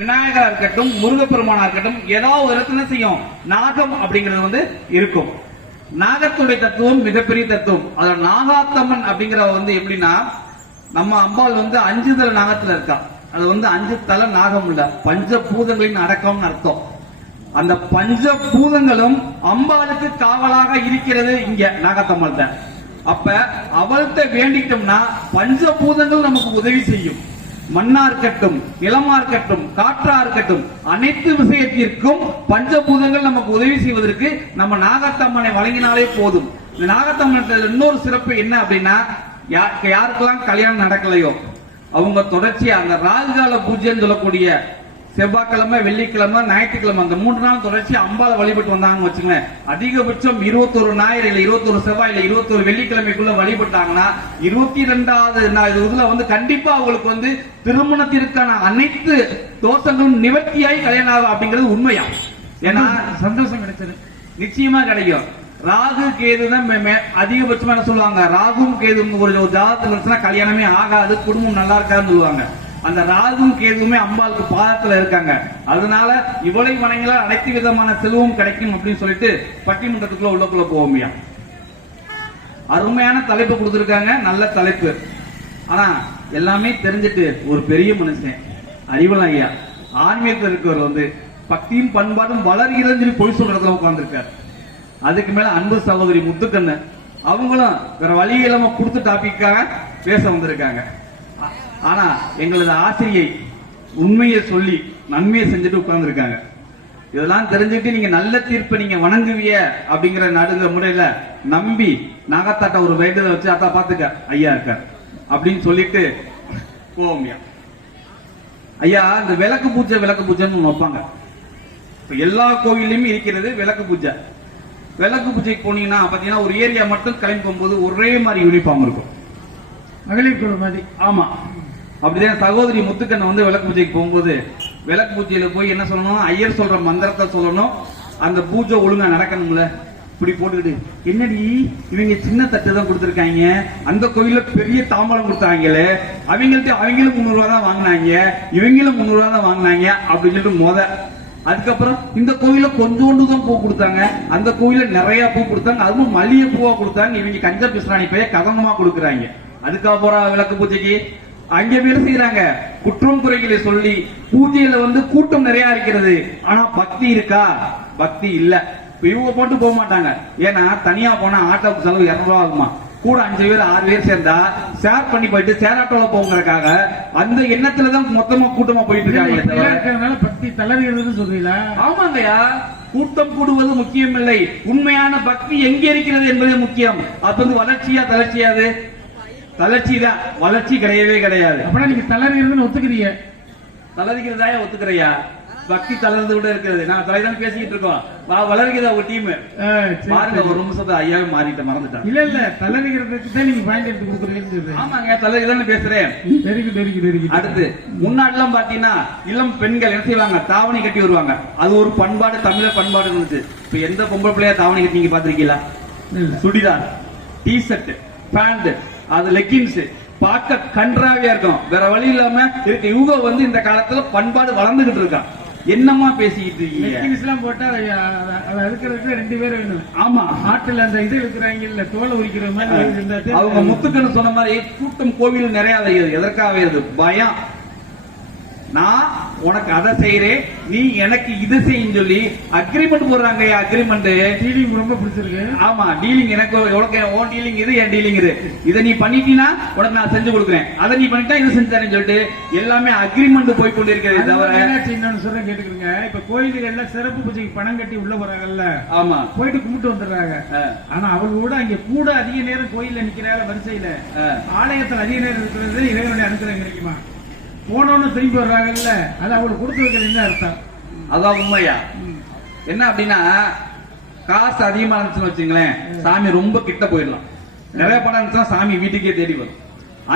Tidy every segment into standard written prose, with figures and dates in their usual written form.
விநாயகரா இருக்கட்டும், முருகப்பெருமானா இருக்கட்டும், ஏதாவது ஒரு இடத்துல செய்யும் நாகம் அப்படிங்கிறது வந்து இருக்கும். நாகத்துடைய தத்துவம் மிகப்பெரிய தத்துவம். அதுல நாகாத்தம்மன் அப்படிங்கிற வந்து எப்படின்னா, நம்ம அம்பாள் வந்து 5 தலை நாகத்துல இருக்கா. அது வந்து 5 தலை நாகம் இல்ல, பஞ்சபூதங்களின் அடக்கம்னு அர்த்தம். அந்த பஞ்சபூதங்களும் அம்பாளுக்கு காவலாக இருக்கிறது இங்க நாகத்தம்மாள் தான். அப்ப அவள்கிட்ட வேண்டிட்டோம்னா பஞ்சபூதங்கள் நமக்கு உதவி செய்யும். மண்ணா இருக்கட்டும், நிலமா இருக்கட்டும், காற்றா இருக்கட்டும், அனைத்து விஷயத்திற்கும் பஞ்சபூதங்கள் நமக்கு உதவி செய்வதற்கு நம்ம நாகத்தம்மனை வழங்கினாலே போதும். இந்த நாகத்தம்மன் இன்னொரு சிறப்பு என்ன அப்படின்னா, யாருக்கெல்லாம் கல்யாணம் நடக்கலையோ அவங்க தொடர்ச்சியா அந்த ராகுகால பூஜைன்னு சொல்லக்கூடிய செவ்வாய்க்கிழமை, வெள்ளிக்கிழமை, ஞாயிற்றுக்கிழமை அந்த 3 நாள் தொடர்ச்சி அம்பாளை வழிபட்டு வந்தாங்கன்னு வச்சுக்கோங்க. அதிகபட்சம் 21 ஞாயிறு இல்ல 21 செவ்வாய் இல்ல 21 வெள்ளிக்கிழமைக்குள்ள வழிபட்டாங்கன்னா 22வது இதுல வந்து கண்டிப்பா அவங்களுக்கு வந்து திருமணத்திற்கான அனைத்து தோஷங்களும் நிவர்த்தியாய் கல்யாணம் ஆகும் அப்படிங்கிறது உண்மையா. ஏன்னா சந்தோஷம் கிடைச்சது நிச்சயமா கிடைக்கும். ராகு கேது தான் அதிகபட்சமா என்ன சொல்லுவாங்க, ராகும் கேது ஒரு ஜாதகத்துல கல்யாணமே ஆகாது, குடும்பம் நல்லா இருக்காதுன்னு சொல்லுவாங்க. அந்த ராகும் கேதுவுமே அம்பாளுக்கு பாதத்துல இருக்காங்க. அதனால இவளை வணங்கில அனைத்து விதமான செல்வம் கிடைக்கும் அப்படின்னு சொல்லிட்டு பட்டிமன்றத்துக்குள்ள உள்ளக்குள்ள போவோமியா. அருமையான தலைப்பு கொடுத்திருக்காங்க, நல்ல தலைப்பு. ஆனா எல்லாமே தெரிஞ்சிட்டு ஒரு பெரிய மனுஷன் அறிவல் ஐயா ஆன்மீகத்தில் இருக்கவர் வந்து பக்தியும் பண்பாடும் வளர்கிறதுன்னு சொல்லி பொய் சொல்றதுல உட்கார்ந்துருக்காரு. அதுக்கு மேல அன்பு சகோதரி முத்துக்கண்ணு அவங்களும் வேற வழி இல்லாம கொடுத்து டாபிக்காக பேச வந்திருக்காங்க. ஆனா எங்களது ஆசிரியை உண்மையை சொல்லி நன்மையை செஞ்சுட்டு உட்கார்ந்துருக்காங்க. இதெல்லாம் தெரிஞ்சுட்டு நீங்க நல்ல தீர்ப்பு நீங்க வணங்குவிய அப்படிங்கிற நடுங்க முறையில நம்பி நாகத்தாட்ட ஒரு வேண்டுதலை வச்சு அத்தா பாத்துக்க ஐயா இருக்கார் அப்படின்னு சொல்லிட்டு போவோம்யா. ஐயா இந்த விளக்கு பூஜைன்னு வைப்பாங்க. எல்லா கோயிலையும் இருக்கிறது விளக்கு பூஜை. விளக்கு பூஜைக்கு போனீங்கன்னா பாத்தீங்கன்னா ஒரு ஏரியா மட்டும் கிளம்பி போகும்போது ஒரே மாதிரி யூனிஃபார்ம் இருக்கும், மகளிர் குழு மாதிரி. ஆமா, அப்படிதான் சகோதரி முத்துக்கண்ண வந்து விளக்கு பூஜைக்கு போகும்போது விளக்கு பூஜையில போய் என்ன சொல்லணும், ஐயர் சொல்ற மந்திரத்தை சொல்லணும், அந்த பூஜை ஒழுங்கா நடக்கணும்ல. இப்படி போட்டுக்கிட்டு என்னடி இவங்க சின்ன தட்டு தான் கொடுத்துருக்காங்க, அந்த கோயில பெரிய தாம்பலம் கொடுத்தாங்களே, அவங்கள்ட்ட அவங்களும் 300 ரூபா தான் வாங்கினாங்க, இவங்களும் 300 ரூபா தான் வாங்கினாங்க அப்படின்னு சொல்லிட்டு அதுக்கப்புறம் இந்த கோயில கொஞ்சோண்டு தான் பூ கொடுத்தாங்க, அந்த கோயில நிறைய பூ கொடுத்தாங்க, அதுவும் மல்லிகை பூவா கொடுத்தாங்க, இவங்க கஞ்ச பிஸ்ராணி பைய கதங்கமா கொடுக்குறாங்க. அதுக்கப்புறம் விளக்கு பூஜைக்கு அங்க வேலை செய்யறாங்க. குற்றம் குறைகளை சொல்லி பூஜையில வந்து கூட்டம் நிறைய இருக்கிறது, ஆனா பக்தி இருக்கா? பக்தி இல்ல. இவங்க போட்டு போக மாட்டாங்க. ஏன்னா தனியா போனா ஆட்டோக்கு செலவு 200 ரூபா ஆகுமா, கூட 5 பேர் 6 பேர் சேர்ந்தா ஷேர் பண்ணி போயிட்டு ஷேர் ஆட்டோல போங்கிறதுக்காக அந்த எண்ணத்துலதான் மொத்தமா கூட்டமா போயிட்டு இருக்காங்க. பக்தி தளர்கிறது சொல்றீங்களா? ஆமாங்கய்யா, கூட்டம் கூடுவது முக்கியம் இல்லை, உண்மையான பக்தி எங்க இருக்கிறது என்பது முக்கியம். அது வந்து வளர்ச்சியா தளர்ச்சியாது? தளர்ச்சி தான், வளர்ச்சி கிடையவே கிடையாது. அப்படின்னா நீங்க தளர்கிறதுன்னு ஒத்துக்கிறீங்க? தளர்கிறதா ஒத்துக்கிறையா? பக்தி தளர்ந்து கூட இருக்கிறது. நான் தலைதான் பேசிக்கிட்டு இருக்கோம், வளர்கிறதா ஒரு டீம் பாருங்க. ஒரு நிமிஷத்தை ஐயாவே மாறிட்ட மறந்துட்டேன். இல்ல தளர்கிறதுக்கு தான் நீங்க பாயிண்ட் எடுத்து கொடுக்குறீங்க. ஆமாங்க, தளர்கிறதான் பேசுறேன். அடுத்து முன்னாடி எல்லாம் பாத்தீங்கன்னா இளம் பெண்கள் என்ன செய்வாங்க, தாவணி கட்டி வருவாங்க. அது ஒரு பண்பாடு, தமிழர் பண்பாடு இருந்துச்சு. இப்ப எந்த பொம்பளை பிள்ளையா தாவணி கட்டி நீங்க பாத்திருக்கீங்களா? சுடிதார், டி ஷர்ட், பேண்ட், அது லெக்கின்ஸ் பார்க்க கன்றாவியா இருக்கும். வேற வழி இல்லாம இருக்க. இவங்க வந்து இந்த காலத்துல பண்பாடு வளர்ந்துகிட்டு இருக்கான். என்னமா பேசிக்கிட்டு இருக்கீங்க? போட்டா அதை இருக்கிறதுக்கு 2 பேர் வேணும். ஆமா, ஆட்டுல அந்த இது இருக்கிறாங்க இல்ல, தோலை உரிக்கிற மாதிரி. அவங்க முத்துக்கன்னு சொன்ன மாதிரி கூட்டம் கோவில் நிறைய வருது. எதற்காக வருது? பயம். நான் உனக்கு அதை செய்யறேன், நீ எனக்கு இது செய்யும் சொல்லி அக்ரிமெண்ட் போடுறாங்க. அக்ரிமெண்ட் டீலிங் ரொம்ப பிடிச்சிருக்கு. ஆமா, டீலிங். எனக்கு உனக்கு ஓன் டீலிங் இது, என் டீலிங் இது. இதை நீ பண்ணிட்டீனா உனக்கு நான் செஞ்சு கொடுக்குறேன், அதை நீ பண்ணிட்டா இது செஞ்சு தரேன்னு சொல்லிட்டு எல்லாமே அக்ரிமெண்ட் போய் கொண்டு இருக்கிறது. தவிர இன்னொன்னு சொல்ற கேட்டுக்கிறீங்க, இப்ப கோயில்கள்ல சிறப்பு பூஜைக்கு பணம் கட்டி உள்ள போறாங்கல்ல, ஆமா, போயிட்டு கும்பிட்டு வந்துடுறாங்க. ஆனா அவங்க கூட அங்க கூட அதிக நேரம் கோயில்ல நிக்கிறாங்க வரிசையில, ஆலயத்தில் அதிக நேரம் இருக்கிறது இறைவனுடைய அனுகிரகம் கிடைக்குமா? போனோன்னு திரும்பி வர்றாங்கல்ல, அது அவங்களுக்கு கொடுத்து வைக்கிறது என்ன அர்த்தம்? அதான் உண்மையா. என்ன அப்படின்னா, காசு அதிகமா இருந்துச்சுன்னு வச்சுங்களேன், சாமி ரொம்ப கிட்ட போயிடலாம். நிறைய பணம் இருந்துச்சுன்னா சாமி வீட்டுக்கே தேடி வரும்.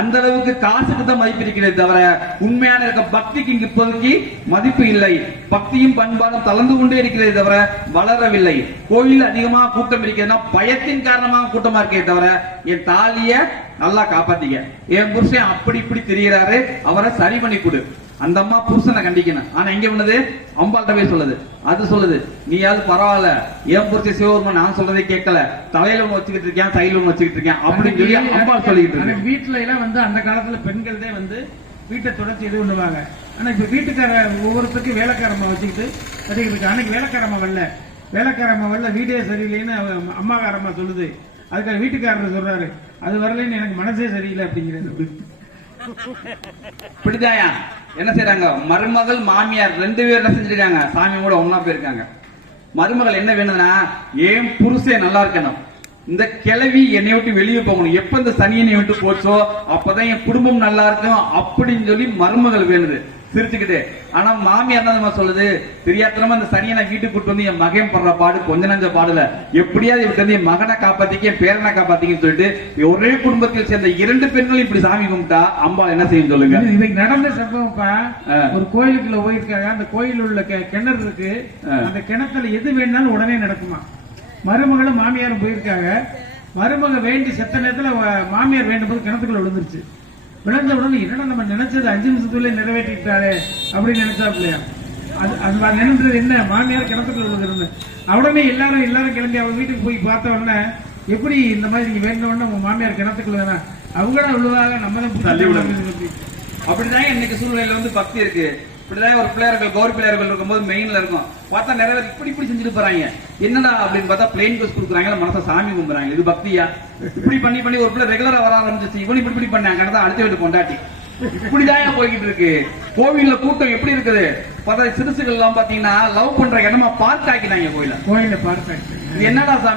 அந்த அளவுக்கு காசுக்கு தான் மதிப்பு இருக்கிறது தவிர உண்மையான இருக்க பக்திக்கு இங்கு இப்போதைக்கு மதிப்பு இல்லை. பக்தியும் பண்பாடும் தளர்ந்து கொண்டே இருக்கிறது தவிர வளரவில்லை. கோயில் அதிகமா கூட்டம் இருக்கிறதுனா பயத்தின் காரணமாக கூட்டமா இருக்கே தவிர, என் தாலிய நல்லா காப்பாத்திக்க, என் புருஷன் அப்படி இப்படி தெரியறாரு, அவரை சரி பண்ணி கொடு, அந்த அம்மா புருஷனை கண்டிக்கணும். ஆனா இங்க பண்ணது அம்பாள்கிட்ட போய் சொல்லுது. அது சொல்லுது, நீயாவது பரவாயில்ல, ஏன் புருஷ சிவபெருமான் நான் சொல்றதை கேட்கல, தலையில ஒண்ணு வச்சுக்கிட்டு இருக்கேன், தையில ஒண்ணு வச்சுக்கிட்டு இருக்கேன் அப்படின்னு சொல்லி அம்பாள் சொல்லிக்கிட்டு இருக்கு. வீட்டுல எல்லாம் வந்து அந்த காலத்துல பெண்கள் தான் வந்து வீட்டை தொடர்ச்சி இது பண்ணுவாங்க. ஆனா இப்ப வீட்டுக்கார ஒவ்வொருத்தருக்கும் வேலைக்காரம்மா வச்சுக்கிட்டு கட்டிக்கிட்டு இருக்கு. அன்னைக்கு வேலைக்காரம்மா வரல வீடே சரியில்லைன்னு அம்மாக்காரம்மா சொல்லுது. அதுக்காக வீட்டுக்காரர் சொல்றாரு, அது வரலன்னு எனக்கு மனசே சரியில்லை அப்படிங்கிறது. இப்படிதாயா என்ன செய்யறாங்க, மருமகள் மாமியார் 2 பேர் என்ன செஞ்சிருக்காங்க, சாமி கூட ஒன்னா போயிருக்காங்க. மருமகள் என்ன வேணும்னா, ஏன் புருஷன் நல்லா இருக்கணும், இந்த கிழவி என்னை விட்டு வெளியே போகணும், எப்ப இந்த சனி என்னை விட்டு போச்சோ அப்பதான் என் குடும்பம் நல்லா இருக்கும் அப்படின்னு சொல்லி மருமகள் வேணுது சிரிச்சுக்கிட்டு. ஆனா மாமியார் என்ன சொல்லுது, தெரியாதனமா இந்த சனியை நான் வீட்டுக்கு கூட்டு வந்து என் மகன் படுற பாடு கொஞ்ச நஞ்ச பாடுல, எப்படியாவது இப்படி வந்து என் மகனை காப்பாத்திக்க என் பேரனை காப்பாத்திக்கன்னு சொல்லிட்டு ஒரே குடும்பத்தில் சேர்ந்த 2 பெண்களும் இப்படி சாமி கும்பிட்டா அம்பாள் என்ன செய்யும் சொல்லுங்க. இன்னைக்கு நடந்த சம்பவம்ப்பா. ஒரு கோயிலுக்குள்ள போயிருக்காங்க. அந்த கோயில் உள்ள கிணறு இருக்கு. அந்த கிணத்துல எது வேணாலும் உடனே நடக்குமா. மருமகளும் மாமியாரும் போயிருக்காங்க. மருமக வேண்டி செத்த நேரத்துல மாமியார் வேண்டும் போது கிணத்துக்குள்ள விழுந்துருச்சு. விழுந்த உடனே என்னடா நம்ம நினைச்சது 5 நிமிஷத்துல நிறைவேற்றிட்டாரு அப்படின்னு நினைச்சாப்லையா. அது நினைச்சது என்ன, மாமியார் கிணத்துக்குள்ள விழுந்துருந்து. உடனே எல்லாரும் கிளம்பி அவங்க வீட்டுக்கு போய் பார்த்த உடனே, எப்படி இந்த மாதிரி நீங்க வேண்ட உடனே உங்க மாமியார் கிணத்துக்குள்ள அவங்கதான் விழுவாங்க, நம்ம தான். அப்படிதான் இன்னைக்கு சூழ்நிலையில வந்து பக்தி இருக்கு. இப்படிதான் ஒரு பிள்ளையார்கள் கௌரி பிள்ளையார்கள் இருக்கும்போது மெயின்ல இருக்கும், பார்த்தா நிறைய பேர் இப்படி செஞ்சுட்டு போறாங்க. என்னடா அப்படின்னு பார்த்தா பிளெயின் கோஸ் கொடுக்குறாங்க, மனசை சாமி கும்பிடுறாங்க. இது பக்தியா? இப்படி பண்ணி ஒரு பிள்ளை ரெகுலரா வர ஆரம்பிச்சிச்சு, இவன் இப்படி பண்ணாங்க, அடுத்த வீட்டு பொண்டாட்டி. இப்படிதான் போய்கிட்டு இருக்கு. கோவில்ல கூட்டம் எப்படி இருக்குது பார்த்தா, சிறுசுகள் எல்லாம் பாத்தீங்கன்னா லவ் பண்ற இடமா பார்க் ஆக்கினாங்க. கோயில பார்க் ஆக்கி என்னடா சாமி